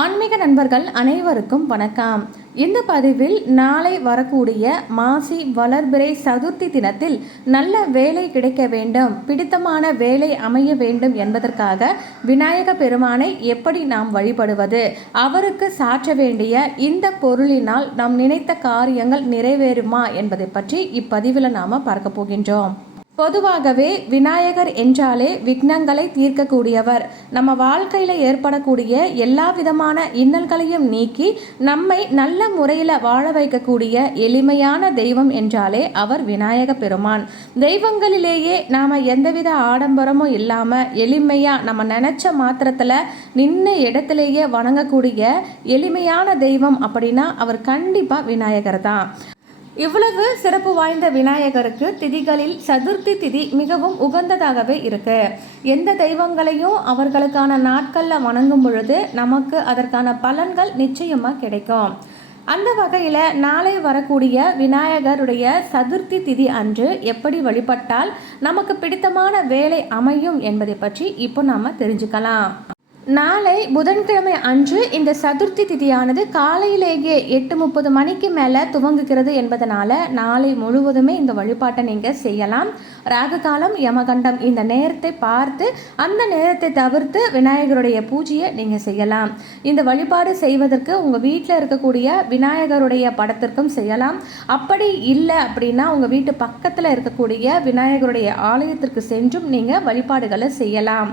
ஆன்மீக நண்பர்கள் அனைவருக்கும் வணக்கம். இந்த பதிவில் நாளை வரக்கூடிய மாசி வளர்பிறை சதுர்த்தி தினத்தில் நல்ல வேலை கிடைக்க வேண்டும், பிடித்தமான வேலை அமைய வேண்டும் என்பதற்காக விநாயக பெருமானை எப்படி நாம் வழிபடுவது, அவருக்கு சாற்ற வேண்டிய இந்த பொருளினால் நாம் நினைத்த காரியங்கள் நிறைவேறுமா என்பதை பற்றி இப்பதிவில் நாம் பார்க்க போகின்றோம். பொதுவாகவே விநாயகர் என்றாலே விக்னங்களை தீர்க்கக்கூடியவர். நம்ம வாழ்க்கையில் ஏற்படக்கூடிய எல்லா விதமான இன்னல்களையும் நீக்கி நம்மை நல்ல முறையில் வாழ வைக்கக்கூடிய எளிமையான தெய்வம் என்றாலே அவர் விநாயக பெருமான். தெய்வங்களிலேயே நாம் எந்தவித ஆடம்பரமும் இல்லாமல் எளிமையாக நம்ம நினச்ச மாத்திரத்தில் நின்ன இடத்திலேயே வணங்கக்கூடிய எளிமையான தெய்வம் அப்படின்னா அவர் கண்டிப்பாக விநாயகர் தான். இவ்வளவு சிறப்பு வாய்ந்த விநாயகருக்கு திதிகளில் சதுர்த்தி திதி மிகவும் உகந்ததாகவே இருக்கு. எந்த தெய்வங்களையும் அவர்களுக்கான நாட்களில் வணங்கும் பொழுது நமக்கு அதற்கான பலன்கள் நிச்சயமாக கிடைக்கும். அந்த வகையில் நாளை வரக்கூடிய விநாயகருடைய சதுர்த்தி திதி அன்று எப்படி வழிபட்டால் நமக்கு பிடித்தமான வேலை அமையும் என்பதை பற்றி இப்போ நாம் தெரிஞ்சுக்கலாம். நாளை புதன்கிழமை அன்று இந்த சதுர்த்தி திதியானது காலையிலேயே 8:30 மணிக்கு மேலே துவங்குகிறது என்பதனால நாளை முழுவதுமே இந்த வழிபாட்டை நீங்கள் செய்யலாம். ராகு காலம், யமகண்டம் இந்த நேரத்தை பார்த்து அந்த நேரத்தை தவிர்த்து விநாயகருடைய பூஜையை நீங்கள் செய்யலாம். இந்த வழிபாடு செய்வதற்கு உங்கள் வீட்டில் இருக்கக்கூடிய விநாயகருடைய படத்திற்கும் செய்யலாம். அப்படி இல்லை அப்படின்னா உங்கள் வீட்டு பக்கத்தில் இருக்கக்கூடிய விநாயகருடைய ஆலயத்திற்கு சென்றும் நீங்கள் வழிபாடுகளை செய்யலாம்.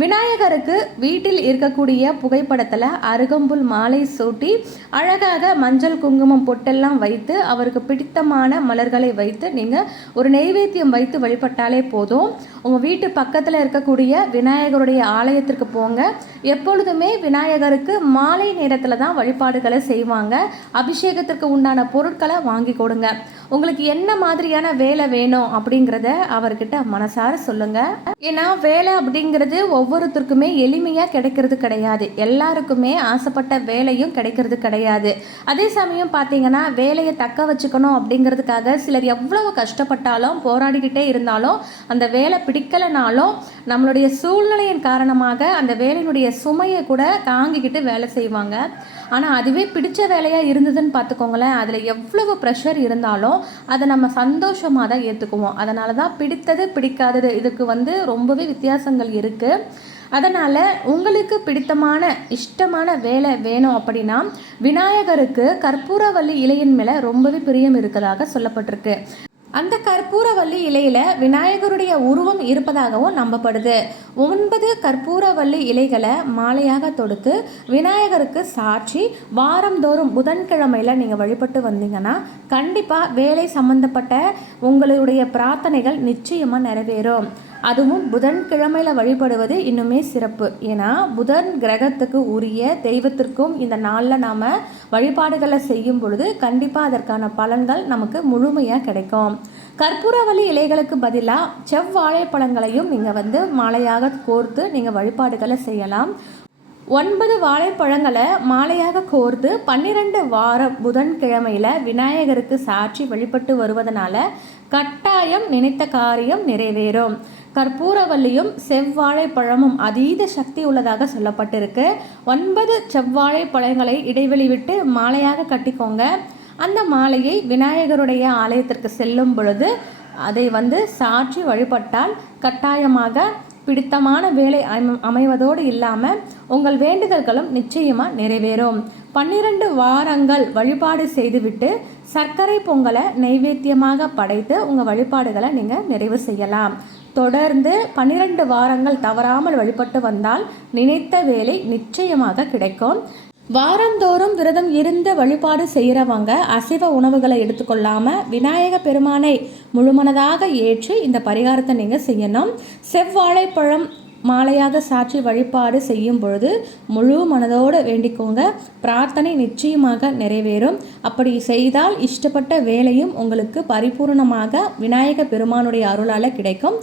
விநாயகருக்கு வீட்டில் இருக்கக்கூடிய புகைப்படத்தில் அருகம்புல் மாலை சூட்டி அழகாக மஞ்சள் குங்குமம் பொட்டெல்லாம் வைத்து அவருக்கு பிடித்தமான மலர்களை வைத்து நீங்கள் ஒரு நெய்வேத்தியம் வைத்து வழிபட்டாலே போதும். உங்கள் வீட்டு பக்கத்தில் இருக்கக்கூடிய விநாயகருடைய ஆலயத்திற்கு போங்க. எப்பொழுதுமே விநாயகருக்கு மாலை நேரத்தில் தான் வழிபாடுகளை செய்வாங்க. அபிஷேகத்திற்கு உண்டான பொருட்களை வாங்கி கொடுங்க. உங்களுக்கு என்ன மாதிரியான வேலை வேணும் அப்படிங்கிறத அவர்கிட்ட மனசார சொல்லுங்க. ஏன்னா வேலை அப்படிங்கிறது ஒவ்வொருத்தருக்குமே எளிமையாக கிடைக்கிறது கிடையாது. எல்லாருக்குமே ஆசைப்பட்ட வேலையும் கிடைக்கிறது கிடையாது. அதே சமயம் பார்த்தீங்கன்னா வேலையை தக்க வச்சுக்கணும் அப்படிங்கிறதுக்காக சிலர் எவ்வளவு கஷ்டப்பட்டாலும் போராடிக்கிட்டே இருந்தாலும் அந்த வேலை பிடிக்கலைனாலும் நம்மளுடைய சூழ்நிலையின் காரணமாக அந்த வேலையினுடைய சுமையை கூட தாங்கிக்கிட்டு வேலை செய்வாங்க. ஆனால் அதுவே பிடிச்ச வேலையாக இருந்ததுன்னு பார்த்துக்கோங்களேன், அதில் எவ்வளவு ப்ரெஷர் இருந்தாலும் அதை நம்ம சந்தோஷமாக தான் ஏற்றுக்குவோம். அதனால தான் பிடித்தது பிடிக்காதது இதுக்கு ரொம்பவே வித்தியாசங்கள் இருக்குது. அதனால் உங்களுக்கு பிடித்தமான இஷ்டமான வேலை வேணும் அப்படின்னா விநாயகருக்கு கற்பூரவள்ளி இலையின் மேலே ரொம்பவே பிரியம் இருக்கதாக சொல்லப்பட்டிருக்கு. அந்த கற்பூரவள்ளி இலையில் விநாயகருடைய உருவம் இருப்பதாகவும் நம்பப்படுது. 9 கற்பூரவள்ளி இலைகளை மாலையாக தொடுத்து விநாயகருக்கு சாற்றி வாரந்தோறும் புதன்கிழமையில் நீங்கள் வழிபட்டு வந்தீங்கன்னா கண்டிப்பாக வேலை சம்பந்தப்பட்ட உங்களுடைய பிரார்த்தனைகள் நிச்சயமாக நிறைவேறும். அதுவும் புதன்கிழமையில் வழிபடுவது இன்னுமே சிறப்பு. ஏன்னா புதன் கிரகத்துக்கு உரிய தெய்வத்திற்கும் இந்த நாளில் நாம் வழிபாடுகளை செய்யும் பொழுது கண்டிப்பாக அதற்கான பலன்கள் நமக்கு முழுமையாக கிடைக்கும். கற்பூரவள்ளி இலைகளுக்கு பதிலாக செவ்வாழைப்பழங்களையும் நீங்கள் மாலையாக கோர்த்து நீங்கள் வழிபாடுகளை செய்யலாம். 9 வாழைப்பழங்களை மாலையாக கோர்த்து 12 வாரம் புதன்கிழமையில் விநாயகருக்கு சாற்றி வழிபட்டு வருவதனால கட்டாயம் நினைத்த காரியம் நிறைவேறும். கற்பூரவல்லியும் செவ்வாழைப்பழமும் அதீத சக்தி உள்ளதாக சொல்லப்பட்டிருக்கு. 9 செவ்வாழைப்பழங்களை இடைவெளி விட்டு மாலையாக கட்டிக்கோங்க. அந்த மாலையை விநாயகருடைய ஆலயத்திற்கு செல்லும் பொழுது அதை சாற்றி வழிபட்டால் கட்டாயமாக பிடித்தமான வேலை அமைவதோடு இல்லாமல் உங்கள் வேண்டுதல்களும் நிச்சயமாக நிறைவேறும். 12 வாரங்கள் வழிபாடு செய்துவிட்டு சர்க்கரை பொங்கலை நைவேத்தியமாக படைத்து உங்கள் வழிபாடுகளை நீங்கள் நிறைவு செய்யலாம். தொடர்ந்து 12 வாரங்கள் தவறாமல் வழிபட்டு வந்தால் நினைத்த வேலை நிச்சயமாக கிடைக்கும். வாரந்தோறும் விரதம் இருந்து வழிபாடு செய்கிறவங்க அசைவ உணவுகளை எடுத்துக்கொள்ளாமல் விநாயக பெருமானை முழுமனதாக ஏற்று இந்த பரிகாரத்தை நீங்கள் செய்யணும். செவ்வாழைப்பழம் மாலையாக சாற்றி வழிபாடு செய்யும் பொழுது முழு மனதோடு வேண்டிக்கோங்க. பிரார்த்தனை நிச்சயமாக நிறைவேறும். அப்படி செய்தால் இஷ்டப்பட்ட வேலையும் உங்களுக்கு பரிபூர்ணமாக விநாயக பெருமானுடைய அருளால் கிடைக்கும்.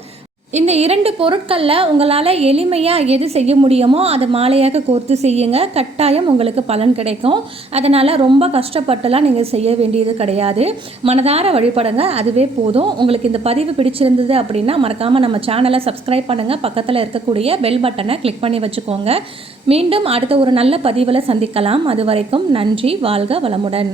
இந்த 2 பொருட்களில் உங்களால் எளிமையாக எது செய்ய முடியுமோ அதை மாலையாக கோர்த்து செய்யுங்க. கட்டாயம் உங்களுக்கு பலன் கிடைக்கும். அதனால் ரொம்ப கஷ்டப்பட்டுலாம் நீங்கள் செய்ய வேண்டியது கிடையாது. மனதார வழிபடுங்க, அதுவே போதும். உங்களுக்கு இந்த பதிவு பிடிச்சிருந்தது அப்படின்னா மறக்காமல் நம்ம சேனலை சப்ஸ்கிரைப் பண்ணுங்கள். பக்கத்தில் இருக்கக்கூடிய பெல் பட்டனை கிளிக் பண்ணி வச்சுக்கோங்க. மீண்டும் அடுத்த ஒரு நல்ல பதிவில் சந்திக்கலாம். அது வரைக்கும் நன்றி. வாழ்க வளமுடன்.